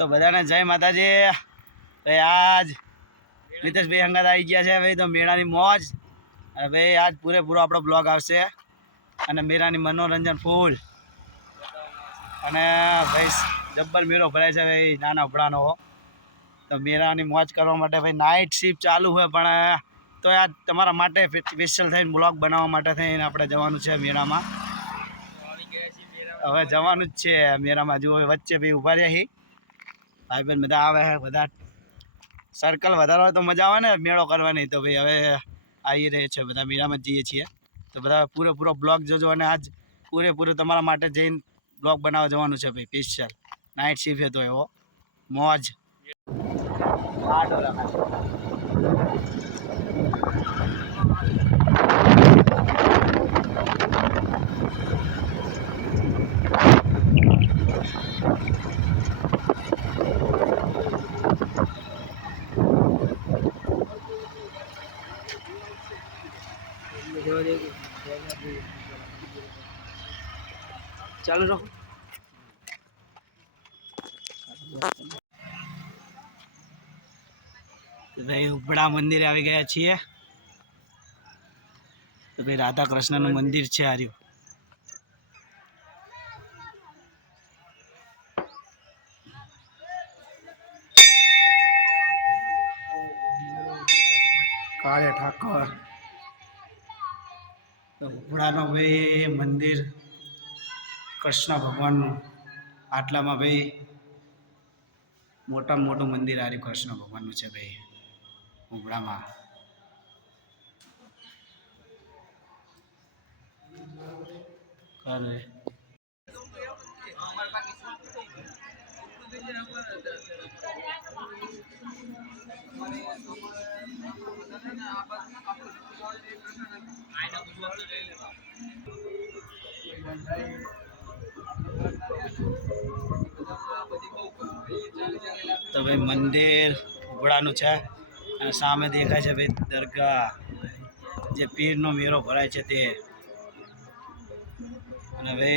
તો બધાને જય માતાજી. ભાઈ, આજ નીતેશભાઈ હંગાત આવી ગયા છે ભાઈ, તો મેળાની મોજ. અને ભાઈ, આજ પૂરેપૂરો આપણો બ્લોગ આવશે. અને મેળાની મનોરંજન ફૂલ અને ભાઈ, જબ્બર મેળો ભરાય છે ભાઈ, નાના ઉપડાનો. તો મેળાની મોજ કરવા માટે ભાઈ નાઇટ શિફ્ટ ચાલુ હોય, પણ, તો આજ તમારા માટે સ્પેશિયલ થઈને બ્લોગ બનાવવા માટે થઈને આપણે જવાનું છે મેળામાં. હવે જવાનું જ છે મેળામાં, જુઓ, વચ્ચે ભાઈ ઊભા રહ્યા ભાઈ બહેન બધા આવે છે, બધા સર્કલ વધારે હોય તો મજા આવે ને, મેળો કરવાની. તો ભાઈ હવે આવી રહે છે, બધા મેળામાં જઈએ છીએ. તો બધા પૂરેપૂરો બ્લોગ જોજો અને આજ પૂરેપૂરો તમારા માટે જઈને બ્લોગ બનાવવા જવાનું છે ભાઈ સ્પેશિયલ નાઇટ શિફ્ટ હતો એવો. મોજ. ચાલુ તો ભાઈ ઉપડા મંદિરે આવી ગયા છીએ. તો ભાઈ રાધા કૃષ્ણનું મંદિર છે આર્યું કાળે ઠાકોર. ઉપડાનો ભાઈ મંદિર કૃષ્ણ ભગવાનનું આટલામાં ભાઈ મોટામાં મોટું મંદિર આર્યું કૃષ્ણ ભગવાનનું છે ભાઈ ઉબડામાં કરે. ભાઈ મંદિર ઉઘડાનું છે. અને સામે દેખાય છે ભાઈ દરગાહ. જે પીરનો મેળો ભરાય છે તે. અને હવે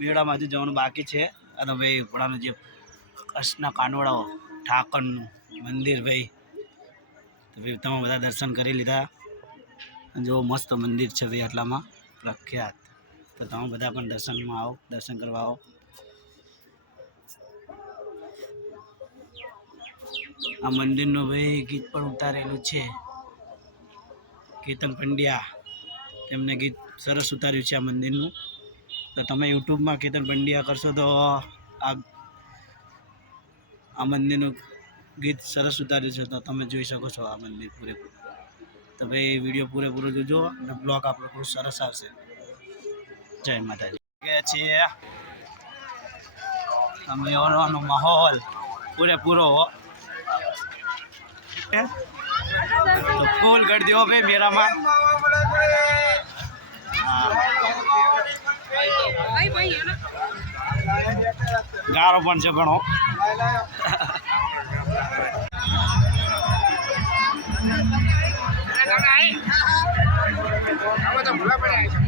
મેળામાં હજુ જવાનું બાકી છે. અને ભાઈ ઉઘડાનું જે કચ્છના કાનોડાઓ ઠાકરનું મંદિર ભાઈ. તો ભાઈ તમે બધા દર્શન કરી લીધા. જો મસ્ત મંદિર છે ભાઈ આટલામાં પ્રખ્યાત. તો તમે બધા પણ દર્શનમાં આવો, દર્શન કરવા આવો. આ મંદિરનું ભાઈ ગીત પણ ઉતારેલું છે. કેતન પંડ્યા તેમને ગીત સરસ ઉતાર્યું છે આ મંદિરનું. તો તમે યુટ્યુબમાં કેતન પંડ્યા કરશો તો આ આ મંદિરનું ગીત સરસ ઉતાર્યું છે તો તમે જોઈ શકો છો આ મંદિર પૂરેપૂરું. તો ભાઈ વીડિયો પૂરેપૂરો જોજો અને બ્લોગ આપણો બહુ સરસ આવશે. જય માતાજી. ગયા છીએ? અમે માહોલ પૂરેપૂરો હો. कर કરી દો ભાઈ મેરામાં ગારો પણ છે ઘણો મેરાનો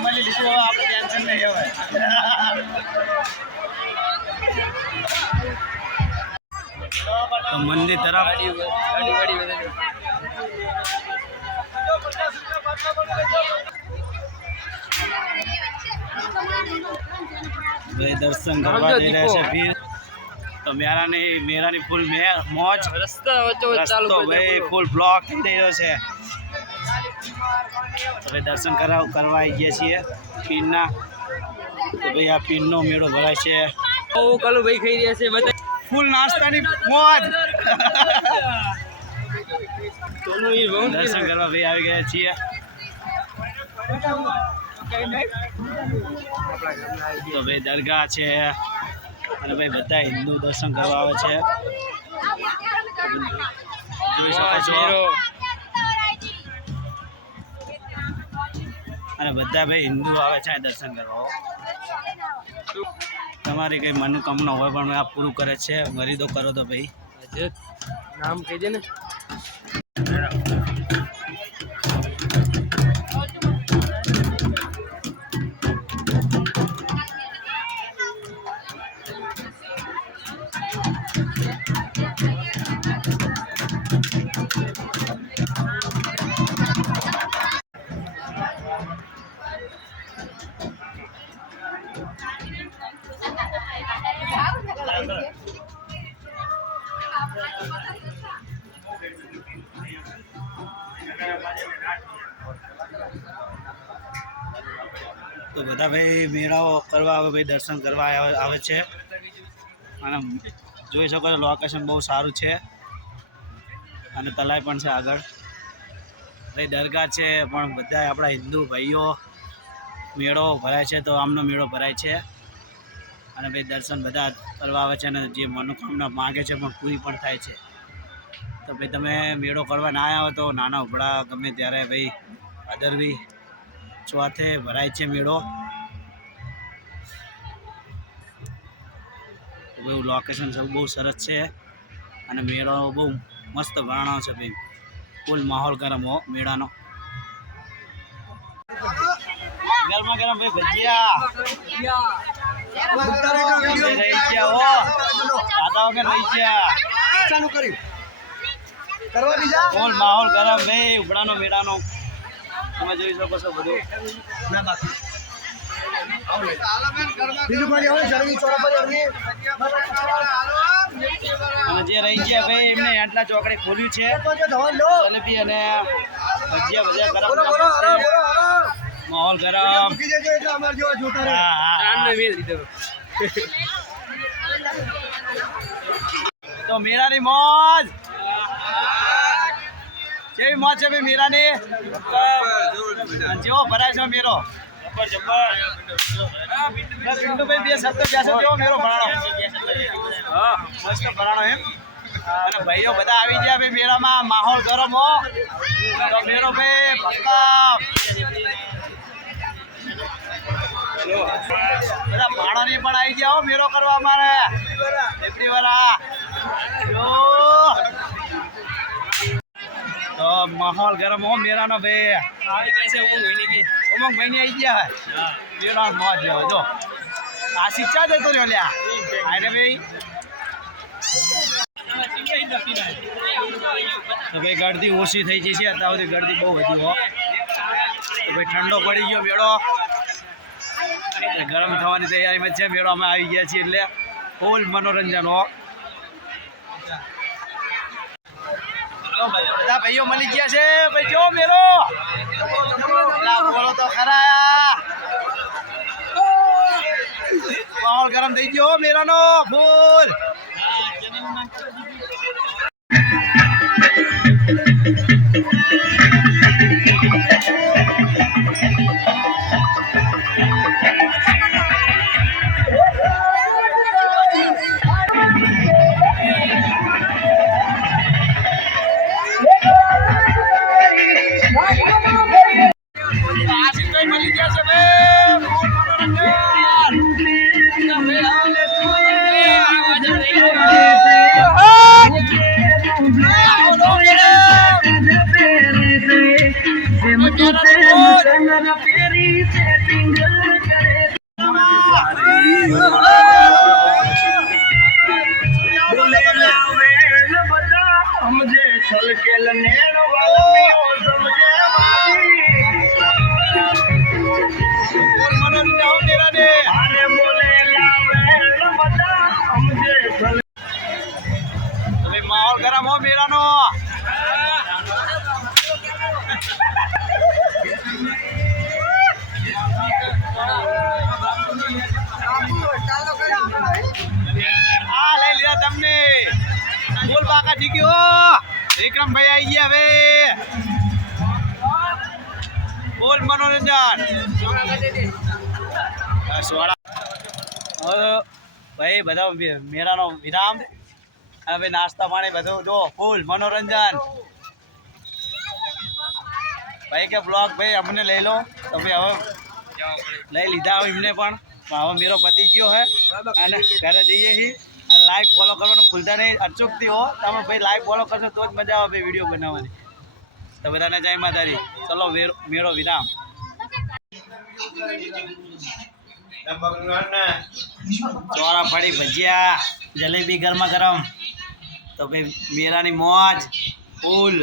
મળી લીધું હવે આપણે ટેન્શન નહીં હવે મંદિર તરફ ભાઈ દર્શન કરવા જઈ રહ્યા છે ભીડ. તો મેરાની મેરાની ફૂલ મે- મોજ. રસ્તા વચ્ચે ચાલુ ભાઈ ફૂલ બ્લોક થઈ રહ્યો છે. હવે દર્શન કરાવ કરવા આવી ગયા છીએ પીરના તો ભાઈ આ પીરનો મેળો ભરાય છે ઓ કલુભાઈ ખાઈ રહ્યા છે બધા. ફૂલ નાસ્તાની મોજ. દર્શન કરવા ભાઈ આવી ગયા છીએ. તો ભાઈ દરગાહ છે. અને ભાઈ બધા હિન્દુ દર્શન કરવા આવે છે. અને બધા ભાઈ હિન્દુ આવે છે દર્શન કરવા. તમારી કઈ મનોકામના હોય પણ આ પૂરું કરે છે. મરીદો કરો તો ભાઈ. નામ કહેજે ને. તો બધા ભાઈ મેળાઓ કરવા આવે, ભાઈ દર્શન કરવા આવે છે. અને જોઈ શકો છો લોકેશન બહુ સારું છે. અને તલાઈ પણ છે આગળ. ભાઈ, દરગાહ છે, પણ બધા આપણા હિન્દુ ભાઈઓ મેળો ભરાય છે, તો આમનો મેળો ભરાય છે. અને ભાઈ, દર્શન બધા કરવા આવે છે અને જે મનોકામના માગે છે પણ પૂરી પણ થાય છે. તો ભાઈ, તમે મેળો કરવા ના આવ્યા તો નાના ઉભળા ગમે ત્યારે ભાઈ અદરવી ચોથે ભરાય છે મેળો. એવું લોકેશન છે, બહુ સરસ છે. અને મેળો બહુ મસ્ત ભરાણો છે ભાઈ. ફૂલ માહોલ ગરમ હો મેળાનો. ગરમા ગરમ ભાઈ ભજીયા. રહી ગયા હો દાદા વગર રહી ગયા. કર્યું કરવા બીજા ફૂલ માહોલ ગરમ ભાઈ ઉભડાનો મેળાનો. તમે જોઈ શકો છો બધું. બાકી બીજું કોઈ આવે જળવી ચોરા પર અને જે રહી ગયા ભાઈ એમને આટલા ચોકડે ખોલ્યું છે. તો જે જલેબી અને ભજીયા ભજીયા ગરમ માહોલ ગરમ. તો મેળાની મોજ. કેવી મોજ છે ભાઈ મેળાની જેવો ભરાય છે મેળો ના, ભાઈઓ બધા આવી ગયા ભાઈ મેળામાં માહોલ ગરમ ભાણાની પણ આવી ગયા હો મેળો કરવા એપરી વાળા તો માહોલ ગરમ હો મેળાનો ભાઈ આવી કઈ છે હું વિની ગઈ ઉમંગ ભાઈ ની આવી ગયા હે. મેળાનો મોજ જેવો જો. આ શિક્ષા જતો રહ્યો લ્યા. આને ભાઈ. તો ભાઈ ગળદી ઓછી થઈ ગઈ છે અત્યાર સુધી ગળદી બહુ વધી હો. તો ભાઈ ઠંડો પડી ગયો મેળો. ગરમ થવાની તૈયારીમાં છે મેળો અમે આવી ગયા છીએ એટલે ફૂલ મનોરંજન હો. બધા ભાઈઓ મળી ગયા છે. ભાઈ, કેવો મેરો બોલો તો ખરા. માહોલ ગરમ થઈ ગયો મેરાનો ફૂલ. Thank આશીષભાઈ I'm gonna bury. વિરામભાઈ આવી ગયા હવે. બોલ મનોરંજન. ભાઈ બધા મેળાનો વિરામ. હવે નાસ્તા પાણી બધું જો ફૂલ મનોરંજન. ભાઈ કે બ્લોગ ભાઈ અમને લઈ લો. તો હવે લઈ લીધા હોય એમને પણ. હવે મેરો પતી ગયો હે. અને ઘરે જઈએ છીએ લાઈક ફોલો કરવાનું ભૂલતા નહીં, અચૂકથી હો. તમે ભાઈ લાઈક ફોલો કરશો તો જ મજા આવે વીડિયો બનાવવાની. તો બધાને જય માતાજી. ચલો મેળો વિરામ. ચોરા ફળી ભજીયા, જલેબી ગરમા ગરમ. તો ભાઈ મેરાની મોજ, ફૂલ.